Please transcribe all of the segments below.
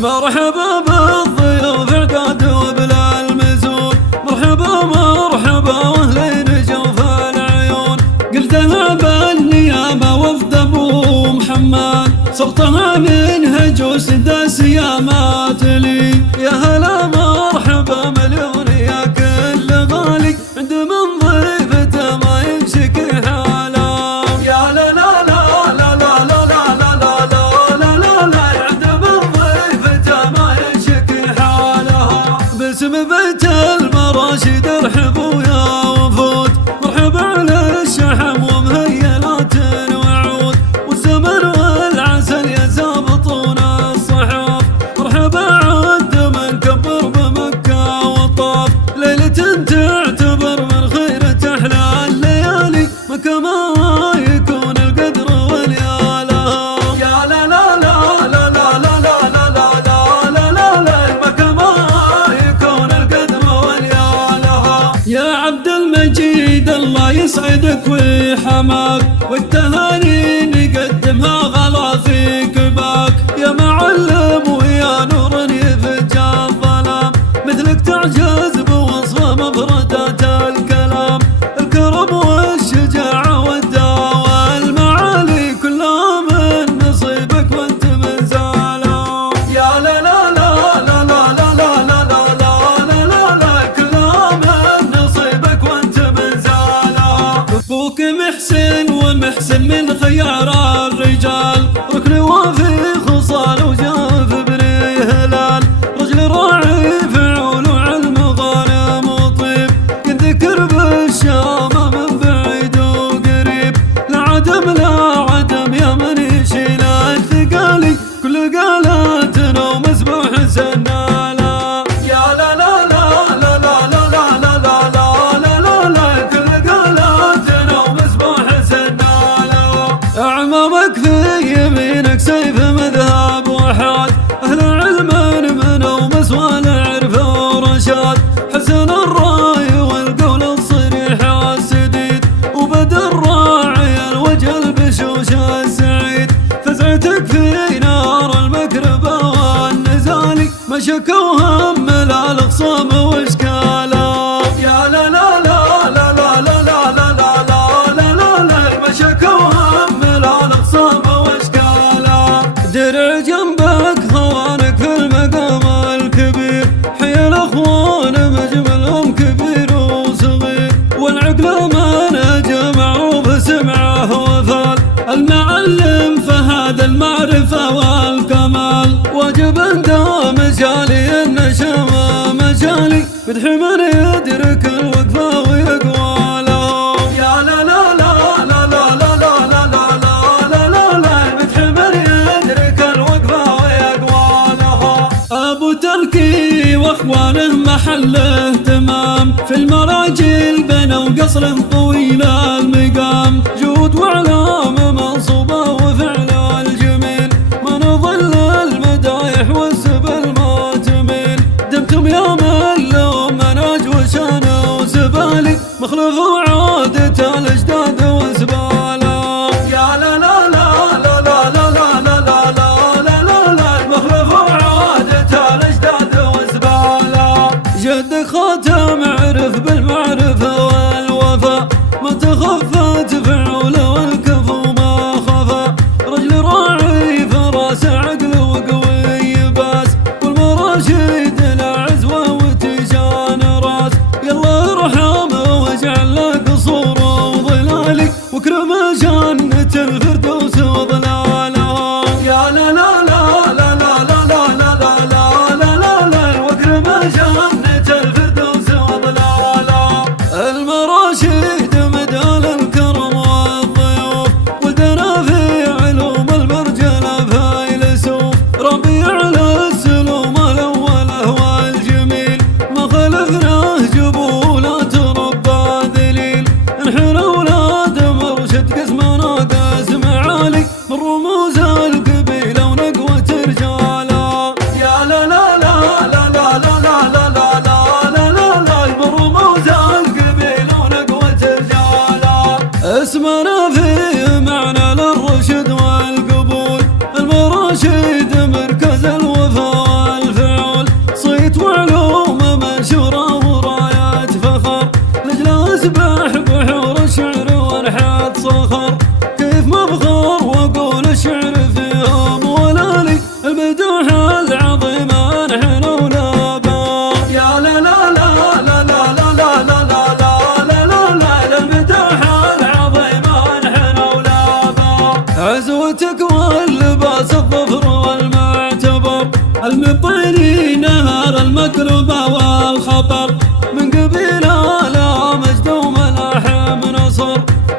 مرحبا بالضيوف عقاد وبلا المزون، مرحبا مرحبا واهلين جوف العيون. قلتها بالنيابة وفد ابو محمد، صوتها منهج وسد سيامات لي. يا هلا مرحبا مليون يا كل غالي، عند من ضيفته ما يمسك حاله. يا لا لا لا لا لا لا لا لا لا لا لا، عند من ضيفته ما يمسك حالها. باسم بيت المراشد ارحبوا يا وفود، مرحبا على الشحم ومهيلات وعود، والزمن والعسل يا زابطون الصحف. مرحبا عد من كبر بمكة وطاف، ليلة تعتبر من خيرة أحلى الليالي، مكة ما يكون القدر وليالها. يا لا لا لا لا لا لا لا لا لا لا لا، مكة ما يكون القدر وليالها. يا عبد المجيد الله يسعدك ويحماك، والتهاني نقدمها غلا في كباك. يا معلم ويا نور يفجى الظلام، مثلك تعجز بوصف مفردات الكلام. الكرم والشجاعة والدعوة والمعالي كلها من نصيبك وانت من زالة. يا لا لا لا لا لا لا لا لا لا لا لا، كلها من نصيبك وانت من زالة. ابوك محسن ومحسن من خيار الرجال، ركن وافي خصال وجاف بني هلال. رجل راعي فعول وعلم غانم وطيب، ينذكر بالشامة من بعيد وقريب. لا عدم لا عدم يا من يشيل الثقالي، كل قالاتنا ومسبوح سنالا. يا لا لا لا لا لا لا لا لا لا لا لا، كل قالاتنا ومسبوح سنالا. أعمامك في يمينك سيف مذهب وحاد، أهل علم من ومسوى العرف ورشاد. حسن الراي والقول الصريح السديد، وبدر الراعي الوجه البشوش السعيد. فزعتك في نار المكربة والنزالي، ما شكوا هم لا الخصام واشكالا. يا لا لا لا لا لا لا لا لا لا لا لا لا، ما شكوا هم لا الخصام واشكالا. درع جنبك خوانك في المقام الكبير، حيا الاخوان مجملهم كبير وصغير. والعقل من جمعوا بسمعه وفال، المعلم فهذا المعرفة والكمال. واجب اندام مجالي النشامة مجالي، مدح من يدرك الوقفة ويقوى له. يا لا لا لا لا لا لا لا لا لا لا لا، مدح من يدرك الوقفة ويقوى له. ابو تركي واخوانه محل اهتمام، في المراجل بنوا قصر طويل المقام. جود واعلام منصوبه وفعل الجميل، ما نظل المدايح والسبل ما تميل. دمتم يا من لهم مناج وشان وسبالي، مخلف وعادة الاجداد وسباله. يا لا لا لا لا لا لا لا لا لا لا لا لا، مخلف وعادة الاجداد وسباله. جدك خاتم عرف بالمعرفة والوفاء، ما تخفت المبطلين نهار المكربة والخطر من قبيلة لا مجد وملاحم نصر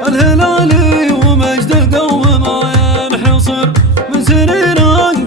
الهلالي ومجد القوم ما ينحصر من سنين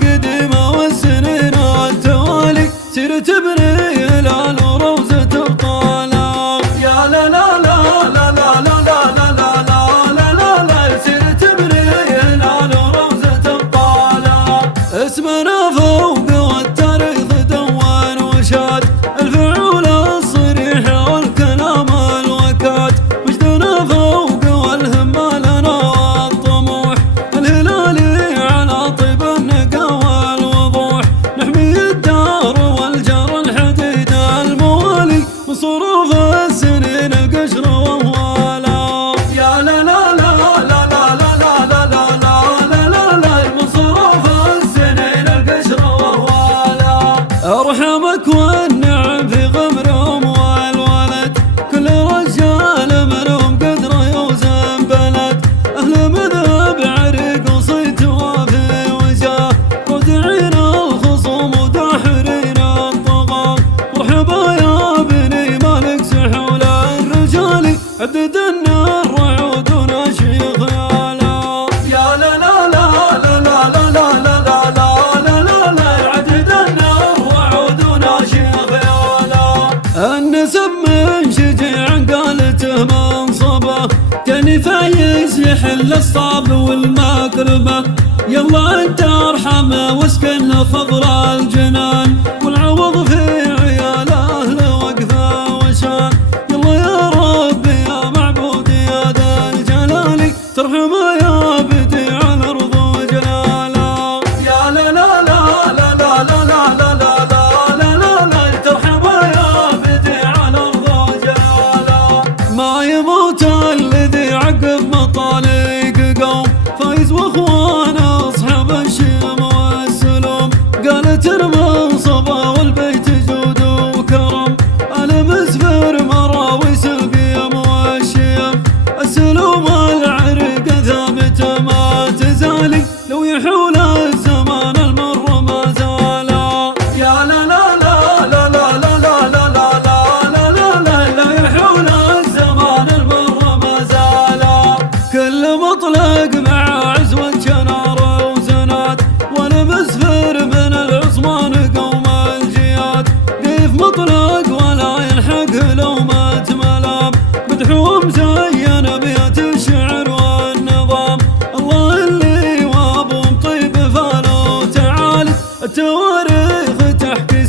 قديمة والسنين التوالي سيرة بني هلال وروزة أبطاله يا لا لا لا لا لا لا لا لا لا لا لا لا سيرة بني هلال وروزة أبطاله اسمنا فوق والتاريخ دون وشاد الفعول الصريح والكلام الوكاد مجدنا فوق والهمة لنا والطموح الهلالي على طيب النقا والوضوح نحمي الدار والجار الحديد الموالي من صروف السنين القشر وهوالا يا لا لا لا لا لا لا لا لا لا لا لا لا من صروف السنين القشر وهوالا ارحمك والنعم في غمرهم والولد كل رجال منهم قدره يوزن بلد اهل مذهب عريق وصيت وفي وجاه ودعين الخصوم وداحرين الطغاه مرحبا يا بني مالك سحول الرجال عدد الرعود ونشيخ يالا يا لا لا لا لا لا لا لا لا لا لا لا لا عدد الرعود ونشيخ يالا النسب من شجيع قالته منصبه كان فايز يحل الصعب والمكربه يلا انت ارحمه واسكن فضل الجنان والعوض في عيال اهل وقفه وشان يلا يا ربي يا معبودي يا ذا الجلال ترحمه يا بديع الارض وجلاله يا لا لا لا لا لا لا لا لا لا لا لا لا ترحمه يا بديع الارض وجلاله ما يموت الذي عقب مطالق قوم فايز واخوانه اصحاب الشيم والسلوم قالت المنصبه والبيت جود وكرم انا مسفر مراويس القيم والشيم السلوم العرق ثابت ما تزالي لو يحول الزمان المر ما زالا يا لا لا لا لا لا لا لا لا لا لا لا لا لا يحول الزمان المر ما زالا كل مطلق مع عزوة شنار وزناد وانا مسفر من العصمان قوم الجياد كيف مطلق ولا يلحق لومة ملام مدحوم زين بيت الشعر والنظام الله اللي وابهم طيب فالو تعالي التواريخ تحكي